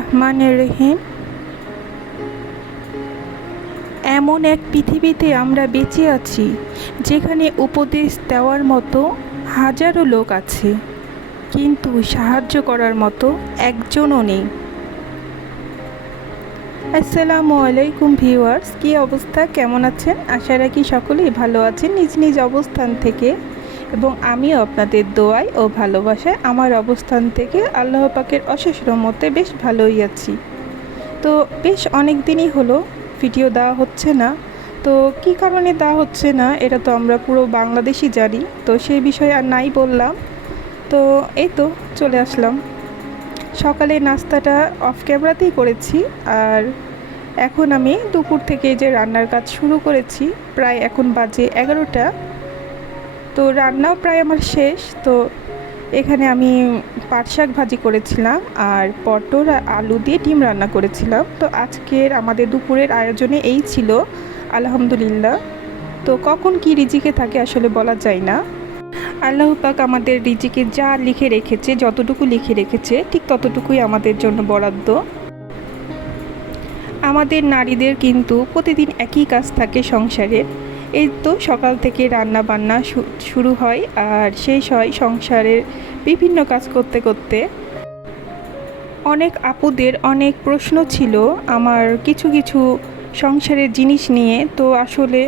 রহমানির রহিম। এমন এক পৃথিবীতে আমরা বেঁচে আছি যেখানে উপদেশ দেওয়ার মতো হাজারো লোক আছে, কিন্তু সাহায্য করার মতো একজনও নেই। আসসালামু আলাইকুম ভিউয়ার্স, কী অবস্থা, কেমন আছেন? আশা রাখি সকলেই ভালো আছেন নিজ নিজ অবস্থান থেকে, এবং আমিও আপনাদের দোয়ায় ও ভালোবাসায় আমার অবস্থান থেকে আল্লাহ পাকের অশেষ রহমতে বেশ ভালোই আছি। তো বেশ অনেক দিনই হলো ভিডিও দেওয়া হচ্ছে না। তো কী কারণে দেওয়া হচ্ছে না এটা তো আমরা পুরো বাংলাদেশই জানি, তো সেই বিষয়ে আর নাই বললাম। তো এই তো চলে আসলাম। সকালে নাস্তাটা অফ ক্যামেরাতেই করেছি, আর এখন আমি দুপুর থেকে যে রান্নার কাজ শুরু করেছি। প্রায় এখন বাজে 11টা। তো রান্নাও প্রায় আমার শেষ। তো এখানে আমি পাট শাক ভাজি করেছিলাম আর পটল আর আলু দিয়ে ডিম রান্না করেছিলাম। তো আজকের আমাদের দুপুরের আয়োজনে এই ছিল, আলহামদুলিল্লাহ। তো কখন কি রিজিকে থাকে আসলে বলা যায় না। আল্লাহ পাক আমাদের রিজিকে যা লিখে রেখেছে, যতটুকু লিখে রেখেছে ঠিক ততটুকুই আমাদের জন্য বরাদ্দ। আমাদের নারীদের কিন্তু প্রতিদিন একই কাজ থাকে সংসারের। এই তো সকাল থেকে রান্না বান্না শুরু হয় আর শেষ হয় সংসারের বিভিন্ন কাজ করতে করতে। অনেক আপুদের অনেক প্রশ্ন ছিল আমার কিছু কিছু সংসারের জিনিস নিয়ে, তো আসলে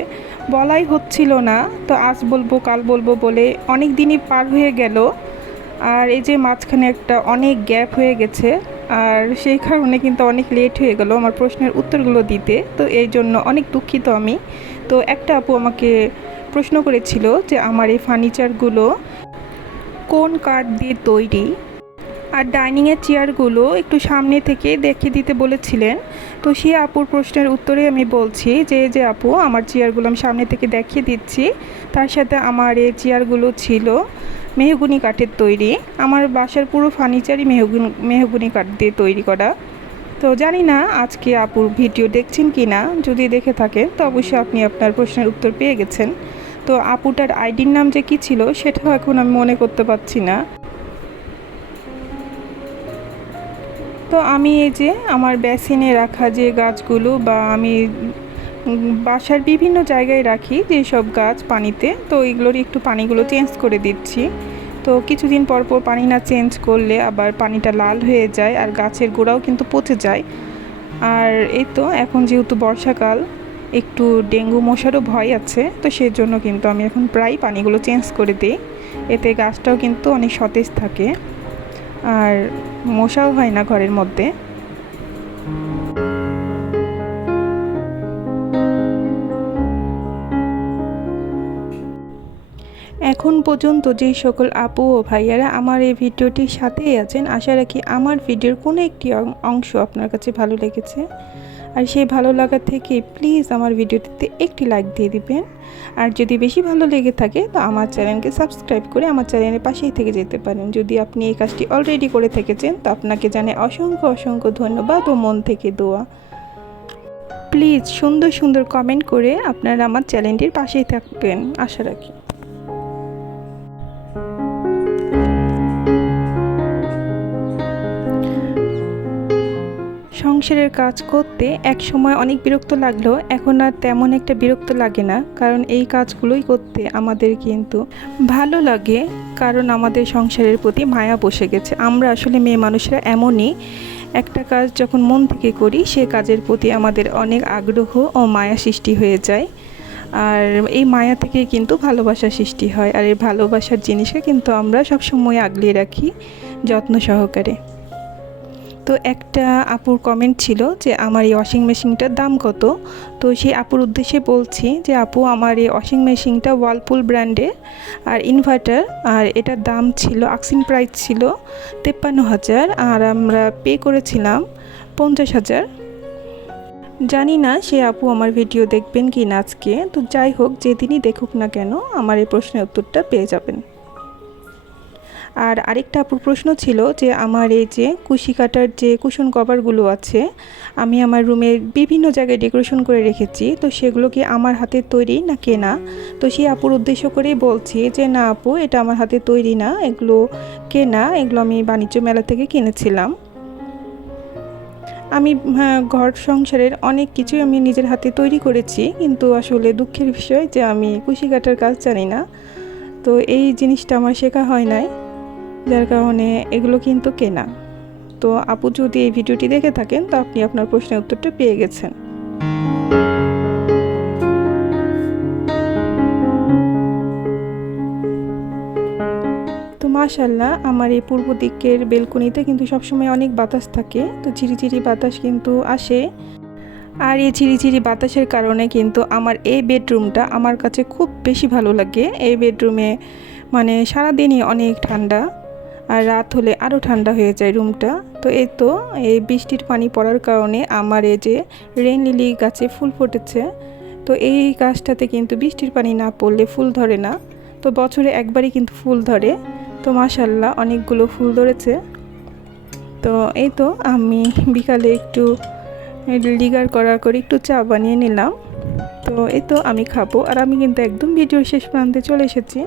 বলাই হচ্ছিল না। তো আজ বলবো কাল বলবো বলে অনেক দিনই পার হয়ে গেল, আর এই যে মাঝখানে একটা অনেক গ্যাপ হয়ে গেছে, আর সেই কারণে কিন্তু অনেক লেট হয়ে গেল আমার প্রশ্নের উত্তরগুলো দিতে। তো এই জন্য অনেক দুঃখিত আমি। তো একটা আপু আমাকে প্রশ্ন করেছিল যে আমার এই ফার্নিচারগুলো কোন কাঠ দিয়ে তৈরি, আর ডাইনিংয়ের চেয়ারগুলো একটু সামনে থেকে দেখিয়ে দিতে বলেছিলেন। তো সেই আপুর প্রশ্নের উত্তরে আমি বলছি যে আপু, আমার চেয়ারগুলো আমি সামনে থেকে দেখিয়ে দিচ্ছি। তার সাথে আমার এই চেয়ারগুলো ছিল মেহগনি কাঠের তৈরি। আমার বাসার পুরো ফার্নিচারই মেহগনি কাঠ দিয়ে তৈরি করা। তো জানি না আজকে আপুর ভিডিও দেখছেন কি না, যদি দেখে থাকেন তো অবশ্যই আপনি আপনার প্রশ্নের উত্তর পেয়ে গেছেন। তো আপুটার আইডির নাম যে কী ছিল সেটাও এখন আমি মনে করতে পারছি না। তো আমি এই যে আমার বেসিনে রাখা যে গাছগুলো, বা আমি বাসার বিভিন্ন জায়গায় রাখি যেসব গাছ পানিতে, তো এইগুলোর একটু পানিগুলো চেঞ্জ করে দিচ্ছি। তো কিছুদিন পর পর পানি না চেঞ্জ করলে আবার পানিটা লাল হয়ে যায় আর গাছের গোড়াও কিন্তু পচে যায়। আর এই তো এখন যেহেতু বর্ষাকাল, একটু ডেঙ্গু মশারও ভয় আছে, তো সেই জন্য কিন্তু আমি এখন প্রায় পানিগুলো চেঞ্জ করে দিই। এতে গাছটাও কিন্তু অনেক সতেজ থাকে আর মশাও হয় না ঘরের মধ্যে। এখন পর্যন্ত যেই সকল আপু ও ভাইয়ারা আমার এই ভিডিওটির সাথেই আছেন, আশা রাখি আমার ভিডিওর কোনো একটি অংশ আপনার কাছে ভালো লেগেছে। আর সেই ভালো লাগা থেকে প্লিজ আমার ভিডিওটিতে একটি লাইক দিয়ে দিবেন। আর যদি বেশি ভালো লেগে থাকে তো আমার চ্যানেলকে সাবস্ক্রাইব করে আমার চ্যানেলের পাশেই থেকে যেতে পারেন। যদি আপনি এই কাজটি অলরেডি করে থেকেছেন তো আপনাকে জানাই অসংখ্য অসংখ্য ধন্যবাদ ও মন থেকে দোয়া। প্লিজ সুন্দর সুন্দর কমেন্ট করে আপনারা আমার চ্যানেলটির পাশেই থাকবেন, আশা রাখি। সংসারের কাজ করতে এক সময় অনেক বিরক্ত লাগলেও এখন আর তেমন একটা বিরক্ত লাগে না, কারণ এই কাজগুলোই করতে আমাদের কিন্তু ভালো লাগে, কারণ আমাদের সংসারের প্রতি মায়া বসে গেছে। আমরা আসলে মেয়ে মানুষরা এমনই, একটা কাজ যখন মন থেকে করি সে কাজের প্রতি আমাদের অনেক আগ্রহ ও মায়া সৃষ্টি হয়ে যায়, আর এই মায়া থেকে কিন্তু ভালোবাসা সৃষ্টি হয়। আর এই ভালোবাসার জিনিসকে কিন্তু আমরা সবসময় আগলিয়ে রাখি যত্ন সহকারে। তো একটা আপুর কমেন্ট ছিল যে আমার এই ওয়াশিং মেশিনটার দাম কত। তো সেই আপুর উদ্দেশ্যে বলছি যে আপু, আমার এই ওয়াশিং মেশিনটা ওয়ালপুল ব্র্যান্ডের আর ইনভার্টার, আর এটার দাম ছিল আস্কিং প্রাইস ছিল 53,000, আর আমরা পে করেছিলাম 50,000। জানি না সে আপু আমার ভিডিও দেখবেন কি না আজকে। তো যাই হোক, যেদিনই দেখুক না কেন আমার এই প্রশ্নের উত্তরটা পেয়ে যাবেন। আর আরেকটা আপুর প্রশ্ন ছিল যে আমার এই যে কুশি কাটার যে কুশন কভারগুলো আছে, আমি আমার রুমের বিভিন্ন জায়গায় ডেকোরেশন করে রেখেছি, তো সেগুলো কি আমার হাতের তৈরি না কেনা। তো সেই আপুর উদ্দেশ্য করেই বলছি যে না আপু, এটা আমার হাতে তৈরি না, এগুলো কেনা, এগুলো আমি বাণিজ্য মেলা থেকে কিনেছিলাম। আমি ঘর সংসারের অনেক কিছুই আমি নিজের হাতে তৈরি করেছি, কিন্তু আসলে দুঃখের বিষয় যে আমি কুশি কাটার কাজ জানি না। তো এই জিনিসটা আমার শেখা হয় নাই, যার কারণে এগুলো কিন্তু কেনা। তো আপু যদি এই ভিডিওটি দেখে থাকেন তো আপনি আপনার প্রশ্নের উত্তরটা পেয়ে গেছেন। তো মাশাআল্লাহ, আমার এই পূর্ব দিকের বেলকনিতে কিন্তু সবসময় অনেক বাতাস থাকে, তো ঝিরিঝিরি বাতাস কিন্তু আসে। আর এই ঝিরিঝিরি বাতাসের কারণে কিন্তু আমার এই বেডরুমটা আমার কাছে খুব বেশি ভালো লাগে। এই বেডরুমে মানে সারাদিনই অনেক ঠান্ডা, আর রাত হলে আরও ঠান্ডা হয়ে যায় রুমটা। তো এই বৃষ্টির পানি পড়ার কারণে আমার এই যে রেইন লিলি গাছে ফুল ফুটেছে। তো এই গাছটাতে কিন্তু বৃষ্টির পানি না পড়লে ফুল ধরে না, তো বছরে একবারই কিন্তু ফুল ধরে। তো মাশাআল্লাহ অনেকগুলো ফুল ধরেছে। তো আমি বিকালে একটু লিগার করা করে একটু চা বানিয়ে নিলাম। তো আমি খাবো, আর আমি কিন্তু একদম ভিডিওর শেষ প্রান্তে চলে এসেছি।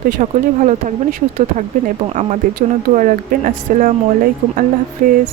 তো সকলেই ভালো থাকবেন, সুস্থ থাকবেন এবং আমাদের জন্য দোয়া রাখবেন। আসসালামু আলাইকুম, আল্লাহ হাফেজ।